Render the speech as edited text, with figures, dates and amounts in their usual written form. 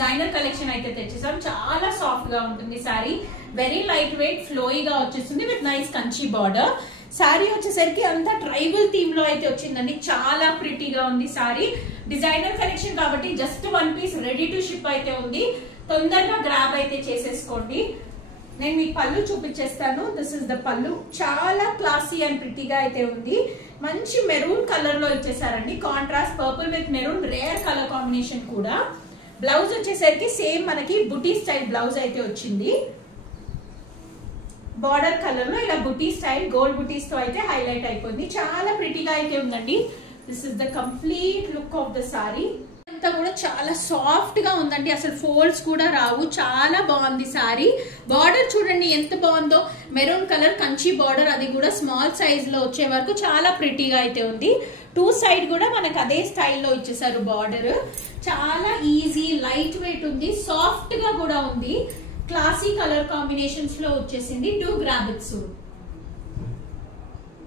Designer collection అయితే తెచ్చేసాం. చాలా soft గా ఉంటుంది సారీ, వెరీ లైట్ వెయిట్ ఫ్లోయిగా వచ్చేస్తుంది with nice Kanchi border. Sorry వచ్చేసరికి అంతా ట్రైబల్ థీమ్ లో అయితే వచ్చిందండి, చాలా ప్రిటీగా ఉంది సారీ. డిజైనర్ కలెక్షన్ కాబట్టి just 1 piece ready to ship అయితే ఉంది, తొందరగా గ్రాబ్ అయితే చేసేసుకోండి. నేను మీకు పళ్ళు చూపించేస్తాను. దిస్ ఇస్ ద పళ్ళు, చాలా క్లాసీ అండ్ ప్రిటీగా అయితే ఉంది. మంచి మెరూన్ కలర్ లో ఇచ్చేసారండి, contrast purple with maroon, rare colour combination కూడా. బ్లౌజ్ వచ్చేసరికి సేమ్ మనకి బుటీ స్టైల్ బ్లౌజ్ అయితే వచ్చింది. బార్డర్ కలర్ లో ఇలా బుటీ స్టైల్ గోల్డ్ బుటీస్ తో అయితే హైలైట్ అయిపోయింది, చాలా ప్రిటీగా అయితే ఉందండి. This is the complete look of the sorry. అంతా కూడా చాలా సాఫ్ట్ గా ఉందండి, అసలు ఫోల్డ్స్ కూడా రావు, చాలా బాగుంది సారీ. బార్డర్ చూడండి ఎంత బాగుందో, మెరూన్ కలర్ కంచి బార్డర్, అది కూడా స్మాల్ సైజ్ లో వచ్చే వరకు చాలా ప్రిటీగా అయితే ఉంది. 2 సైడ్ కూడా మనకు అదే స్టైల్లో ఇచ్చేసారు బార్డర్. చాలా ఈజీ లైట్ వెయిట్ ఉంది, సాఫ్ట్ గా కూడా ఉంది, క్లాసీ కలర్ కాంబినేషన్స్ లో వచ్చేసింది. Do grab it soon.